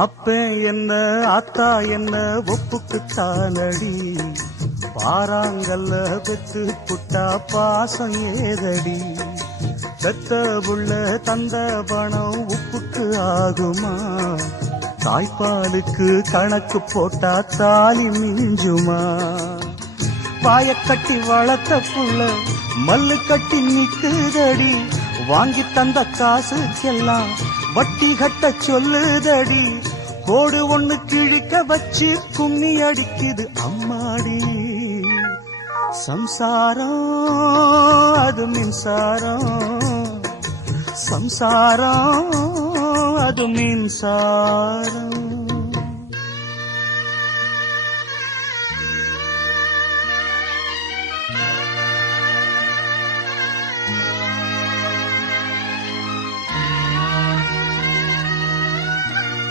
அப்ப என்ன ஆத்தா என்ன ஒப்புக்குத்தானடி, பாறாங்கல்ல பெத்து புட்டா பாசம் ஏதடி, பெத்த புள்ள தந்த பணம் உப்புக்கு ஆகுமா, தாய்ப்பாலுக்கு கணக்கு போட்டா தாலி மிஞ்சுமா, வாயக்கட்டி வளர்த்த புள்ள மல்லு கட்டி நிக்குதடி, வாங்கி தந்த காசுக்கெல்லாம் வட்டி கட்ட சொல்லுதடி, கோடு ஒண்ணு கிழிக்க வச்சு கும்மி அடிக்குது அம்மாடி, சம்சாரம் அது மின்சாரம், சம்சாரம் அது மின்சாரம்.